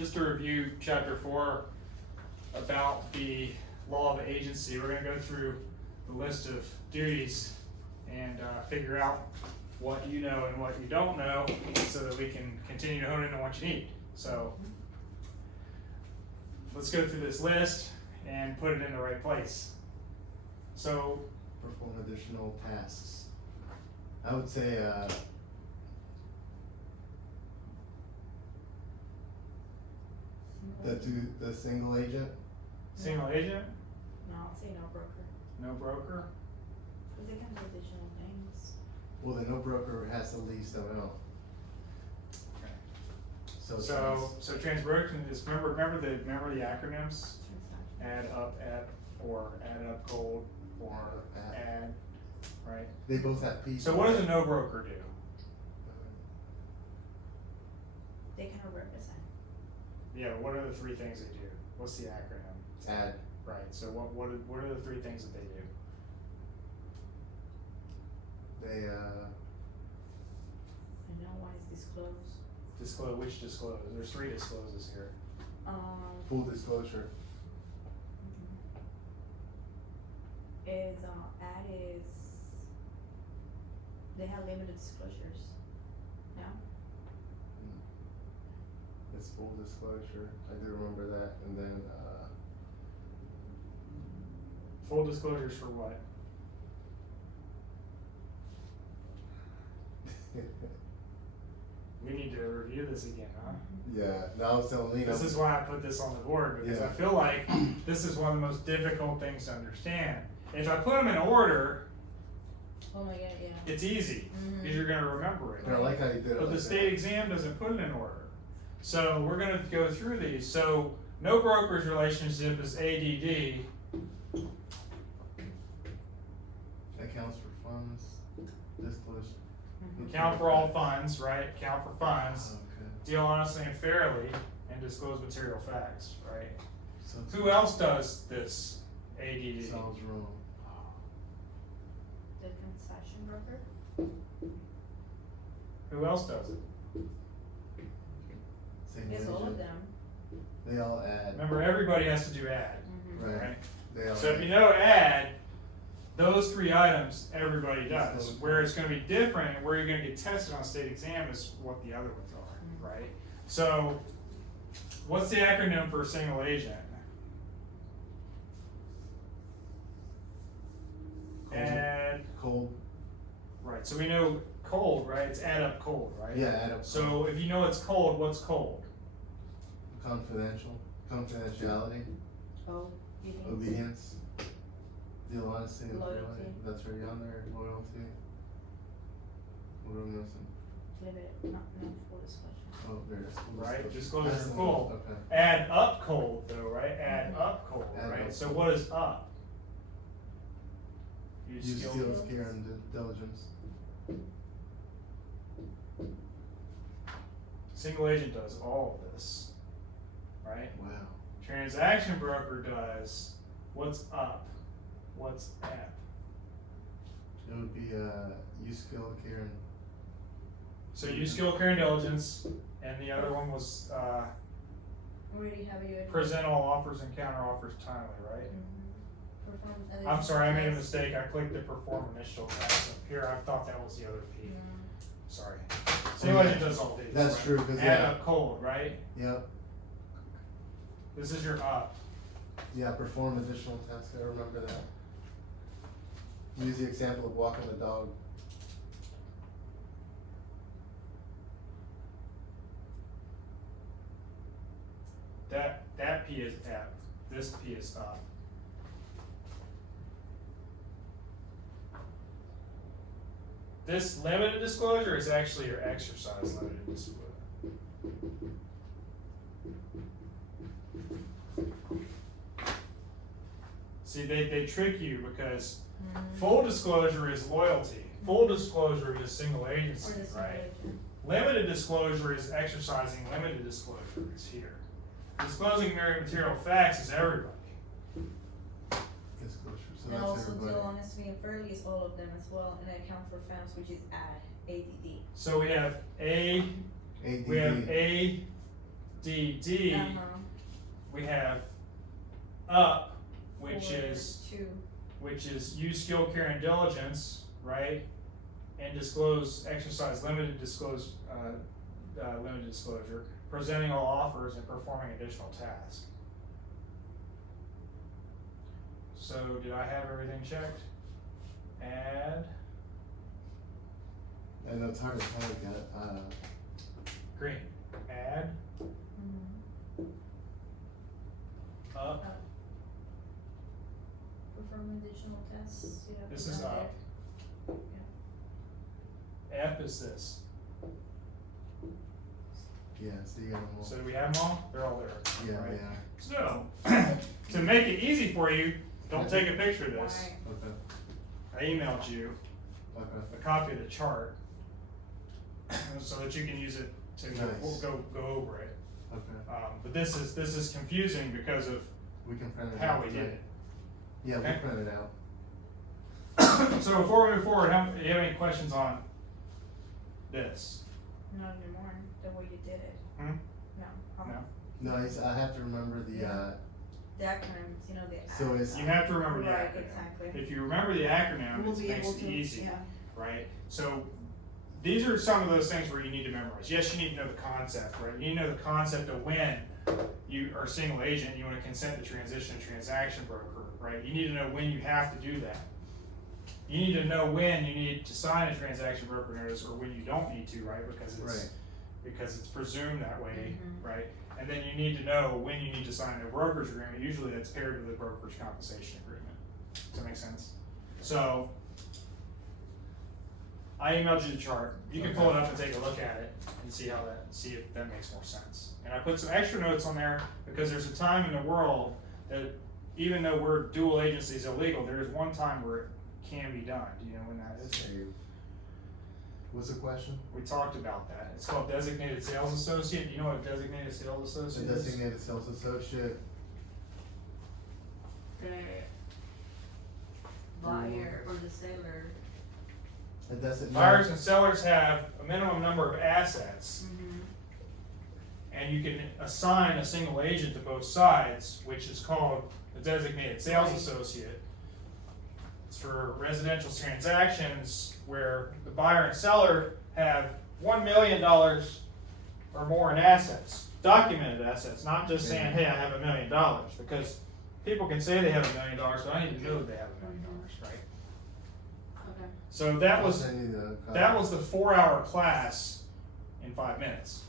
Just to review chapter 4 about the law of agency, we're going to go through the list of duties and figure out what you know and what you don't know so that we can continue to hone in on what you need. So let's go through this list and put it in the right place. So Perform additional tasks. I would say the single agent. single agent, No, I'll say no broker. no broker. Because they can do additional things. Well, the no broker has the least amount. So transaction is remember the acronyms? Transaction. Add up, add up cold, or add, right? They both have P. So what does a no broker do? They can represent. Yeah, what are the three things they do? What's the acronym? Add. Right, so what are the three things that they do? They I know one is disclose. Disclose, which disclose? There's three discloses here. full disclosure. Is add is they have limited disclosures. No? It's full disclosure. I do remember that. And then Full disclosures for what? We need to review this again, huh? yeah. Now I was telling Lena. This is why I put this on the board, because I Yeah. feel like this is one of the most difficult things to understand. If I put them in order, Oh my god, yeah. it's easy, because you're gonna remember it. And I like how you did it. But like the state exam doesn't put it in order. So we're gonna go through these. So no brokerage relationship is ADD. Accounts for funds. Disclosure. Account for all funds, right? Account for funds. Okay. Deal honestly and fairly, and disclose material facts, right? So Who else does this ADD? sounds wrong. The transaction broker? Who else does it? Same Yes, all of agent. them. They all add. Remember, everybody has to do add, Right. right? They all So if add. you know add, those three items, everybody does. Where it's gonna be different, and where you're gonna get tested on state exam is what the other ones are, right? So, what's the acronym for single agent? Add, Cold. right, so we know cold, right? It's add up cold, right? Yeah, add up. So if you know it's cold, what's cold? Confidentiality. Oh, you think? Obedience. Deal honesty and Loyalty. fairly. That's already on there. Loyalty. What are we missing? Limited, not full disclosure. Oh, there it is. Full Right, disclosure. disclosure That's the full. one. Okay. Add up cold though, right? Add up cold, Add right? up. So what is up? Use Use skill. skills, care, and diligence. Single agent does all of this, right? Wow. Transaction broker does what's up, what's app. It would be use skill, care, and So use skill, care, and diligence, and the other one was Already have you. present all offers and counter offers timely, right? Perform I'm sorry, I made a additional mistake. I clicked the perform initial task up here. I thought that was the other P. tasks. Sorry. Single agent does all these. That's right? true, 'cause Add yeah. up cold, right? yep. This is your up. Yeah, perform additional tasks. I remember that. Use the example of walking the dog. That P is app. This P is up. This limited disclosure is actually your exercise limited disclosure. See, they trick you because full disclosure is loyalty. Full disclosure is single Or agency, the single right? agent. Limited disclosure is exercising limited disclosure is here. Disclosing material facts is everybody. Disclosure. So And that's also everybody. deal honestly and fairly is all of them as well, and account for funds, which is ADD. So we have A, ADD. we have A, D, we have up, which is use skill, care, and diligence, right? And exercise limited disclosure, presenting all offers and performing additional tasks. So did I have everything checked? Add. I know it's hard to tell, Green. Add. Up. Perform additional tests, you have This to is go up. there. F is this. yeah, so you got them all. So do we have them all? They're all there. Yeah, right? yeah. So, to make it easy for you, don't take a picture of this. Right. Okay, I emailed you okay. a copy of the chart so that you can use it to Nice. go over it. Okay. But this is confusing because of We can print it how out. we did it. Yeah, Okay. we'll print it out. So before we move forward, do you have any questions on this? Not anymore, the way you did it. Hmm? No. No? No, I have to remember the, The acronyms, you know, the. So it's- You have to remember the Right, acronym. exactly. If you remember the acronym, We'll it be makes able it to, easy, yeah. right? So these are some of those things where you need to memorize. Yes, you need to know the concept, right? You need to know the concept of when you are a single agent, you want to consent to transition a transaction broker, right? You need to know when you have to do that. You need to know when you need to sign a transaction broker notice or when you don't need to, right? Right. Because it's presumed that way, Mhm. right? And then you need to know when you need to sign a brokerage agreement. Usually that's paired with a brokerage compensation agreement. Does that make sense? So I emailed you the chart. You can pull it up and take a look at it and see if that makes more sense. And I put some extra notes on there because there's a time in the world that even though we're dual agencies illegal, there is one time where it can be done. Do you know when that is? save. What's the question? We talked about that. It's called designated sales associate. Do you know what a designated sales The associate is? designated sales associate. The buyer or the seller. A designated. Buyers and sellers have a minimum number of assets, and you can assign a single agent to both sides, which is called a designated sales Right. associate. It's for residential transactions where the buyer and seller have $1 million or more in assets, documented assets, not just saying, hey, I have $1 million, because people can say they have $1 million, but I need to know that they have $1 million, right? Okay. So that I'll was send you the copy. the 4-hour class in 5 minutes.